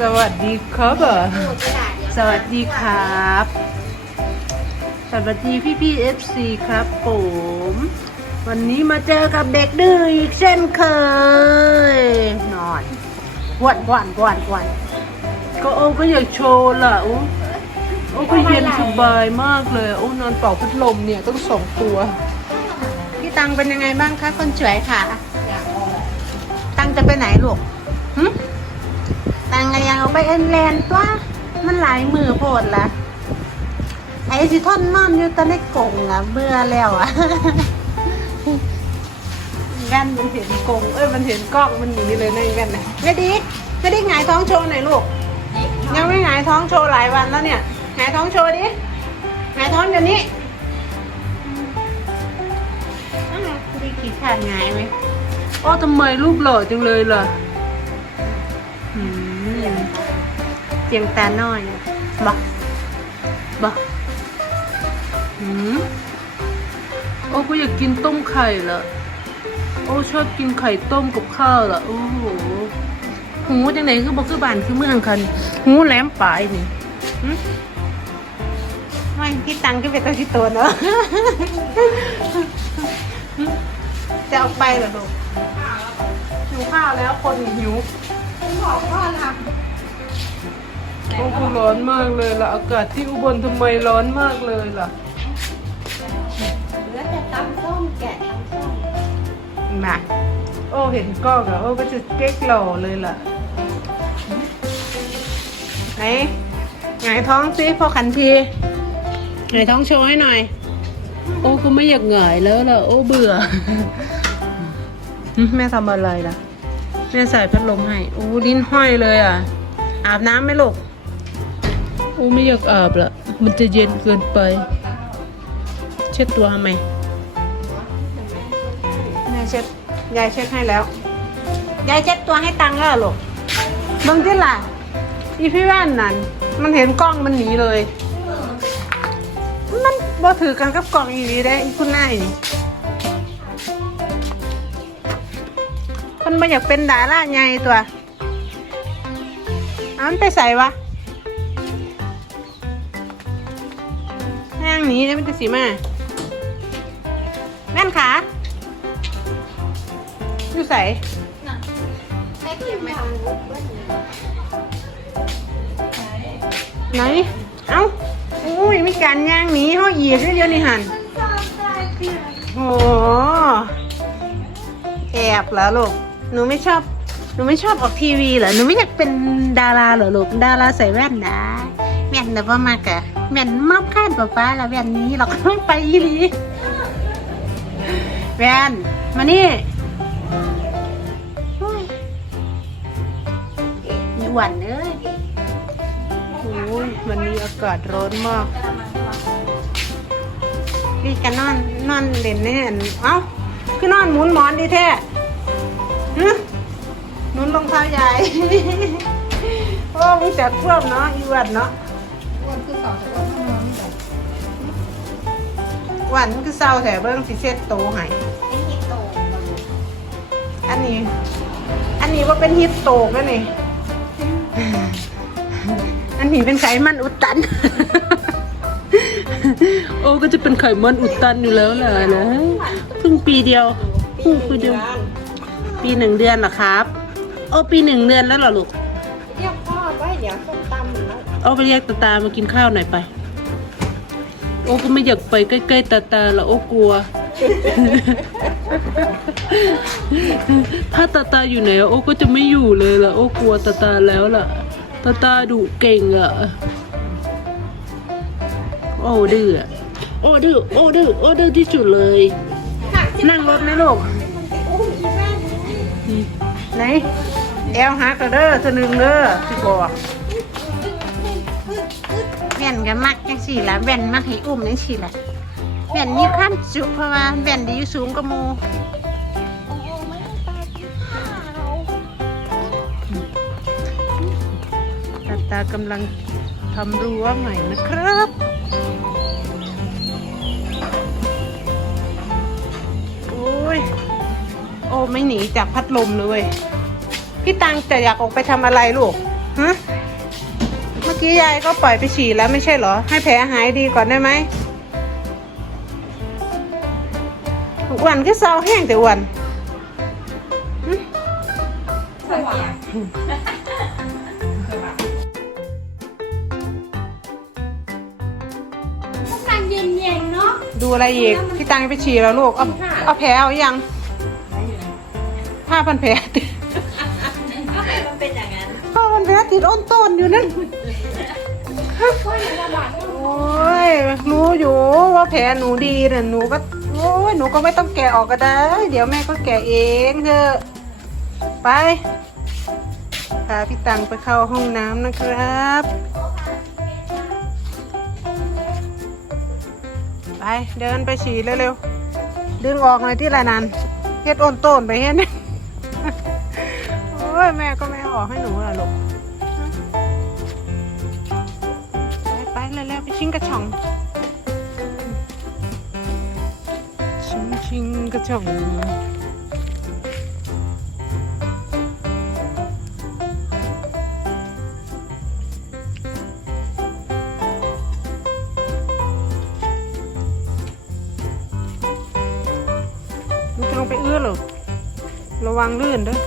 สวัสดีครับเหรอสวัสดีครับ สวัสดีพี่พี่เอฟซีครับผม วันนี้มาเจอกับเด็กดื้ออีกเช่นเคย นอนกวนกวนกวนกวนก็โอ้ก็อยากโชว์ล่ะโอ้โอ้ก็เย็นสบายมากเลยโอ้นอนเป่าพัดลมเนี่ยต้องสองตัว พี่ตังเป็นยังไงบ้างคะคนสวยค่ะ ตังจะไปไหนลูกหึ ตังก็ยังเอาไปเอ็นแลนด์ตัวมันหลายมือโพดละไอ้สิทอนนอนอยู่ตอนในกรงอะเบื่อแล้วอะกันมันเห็นกรงเอ้ยมันเห็นกล้องมันหนีเลยนั่นกันนะไม่ดีไม่ได้หงายท้องโชว์หน่อยลูกยังไม่หงายท้องโชว์หลายวันแล้วเนี่ยหงายท้องโชว์ดิหงายท้องเดี๋ยวนี้อ้าวดีกี่ขาดหงายไหมโอ้ทำไมรูปหล่อจังเลยล่ะ เจียงตาน้อยบอกบอกอืมโอ้ก็อยากกินต้มไข่ละโอ้ชอบกินไข่ต้มกับข้าวละโอ้โหหูจังไหนคือบอกคือบานคือเมืองคันหูแหลมปลายนี่หึไม่พี่ตังก็เป็นตัวที่ตัวเนาะจะเอาไปเหรอลูกหิวข้าวแล้วคนหิวผมบอกพ่อท โอ้โหร้อนมากเลยล่ะ อากาศที่อุบลทำไมร้อนมากเลยล่ะำเหลือแต่ตำส้มแกะตำส้มมาโอ้เห็นกล้องอะโอ้ก็จะเก๊กหล่อเลยล่ะ ไหนหงายท้องสิพ่อขันทีหงายท้องโชว์ให้หน่อย โอ้ก็ไม่อยากหงายแล้วล่ะ โอ้เบื่อ แม่ทำอะไรล่ะ แม่ใส่พัดลมให้ โอ้ลิ้นห้อยเลยอะ อาบน้ำไหมลูกโอ้ไม่อยากอาบละมันจะเย็นเกินไป เช็ดตัวทำไมแม่เช็ดยายเช็ดให้แล้ว ยายเช็ดตัวให้ตังค์แล้วหรอกบิ่งที่ล่ะ อีพี่แว่นนั่น มันเห็นกล้องมันหนีเลย มันบ่ถือกันกับกล้องอีหลีได้อีคุณนายนี่คนมาอยากเป็นดาราใหญ่ตัวอามันไปใส่วะ แห้งหนีได้มันจะสีมาแม่นขาอยู่ใส่แม่เก็บไม่เอาวุ้นเบิ้ลไหน เอ้าอุ้ยมีการย่างหนีเขาเหยียบเดียวนี่หันมันชอบได้เพื่อนโอ้แอบเหรอลูก หนูไม่ชอบ หนูไม่ชอบออกทีวีเหรอ หนูไม่อยากเป็นดาราเหรอลูก ดาราใส่แว่นนะ แว่นแต่ว่ามากะแว่นมอบข้านป้าป้าแล้วแว่นนี้เราก็ต้องไปอีหลีแว่นมานี่โอ้ยมีหวันเอ้ยโอ้ยวันนี้อากาศร้อนมากพี่กันนอนนอนเล่นเนี่ยเอ้าคือนอนหมุนหมอนดีแท้หนุนรองเท้าใหญ่ โอ้มึงจัดพวกเนาะอีวันเนาะ อ้วนคือเก่าแต่อ้วนไม่นอนแบบวันคือเศร้าแถเบิ้งสิเซ็ตโตให้ไอ้ฮิตโตอันนี้ อันนี้ว่าเป็นฮิปโตกันนี่ อันนี้เป็นไขมันอุดตัน โอ้ก็จะเป็นไขมันอุดตันอยู่แล้วแหละนะเพิ่งปีเดียวเพิ่งปีเดียว ปีหนึ่งเดือนเหรอครับ โอ้ปีหนึ่งเดือนแล้วเหรอลูก เรียกพ่อไว้เดี๋ยวส้มตำแล้ว เอาไปเรียกตาตามากินข้าวหน่อยไป โอ้ก็ไม่อยากไปใกล้ๆตาตาละโอ้กลัว ถ้าตาตาอยู่ไหนโอ้ก็จะไม่อยู่เลยละโอ้กลัวตาตาแล้วล่ะตาตาดุเก่งอะโอ้ดื้อโอ้ดื้อโอ้ดื้อโอ้ดื้อที่สุดเลย นั่งรถไหมลูกที่ไหนแอลฮักกระเด้อตัวหนึ่งเด้อพี่บอก ว่นก็มักจังสี่ละแว่นมักให้อุ้มจังสี่ละแว่นมีความสุขเพราะว่าแว่นดีอยู่สูงกว่าหมูตาตากำลังทำรั้วใหม่นะครับโอ้ยโอ้ไม่หนีจากพัดลมเลยพี่ตังแต่อยากออกไปทำอะไรลูกฮะ มื่อกี้ยายก็ปล่อยไปฉี่แล้วไม่ใช่เหรอ ให้แผลหายดีก่อนได้ไหมอ้วันก็เศร้าแห้งแต่อ้วันสว่างพวกกันเย็นๆเนาะดูอะไรอีกพี่ตังไปฉี่แล้วลูก เอาเอาแผลเอายังผ้าพันแผลติดมันเป็นอย่างนั้น ผ้าพันแผลติดอ้นต้นอยู่นั่น โอ้ยรู้อยู่ว่าแผลหนูดีน่ะหนูก็โอ้ยหนูก็ไม่ต้องแกะออกก็ได้ เดี๋ยวแม่ก็แกะเองเถอะไปพาพี่ตังไปเข้าห้องน้ำนะครับ ไปเดินไปฉี่เร็วๆ ดึงออกหน่อยที่ละนันเฮ็ดอ้นต้นไปเฮ็ดโอ้ยแม่ก็ไม่อออกให้หนูละลูก เร็วๆไปชิงกระช่องชิงชิงกระช่องมันจะลงไปเอื้อเหรอระวังลื่นเด้วย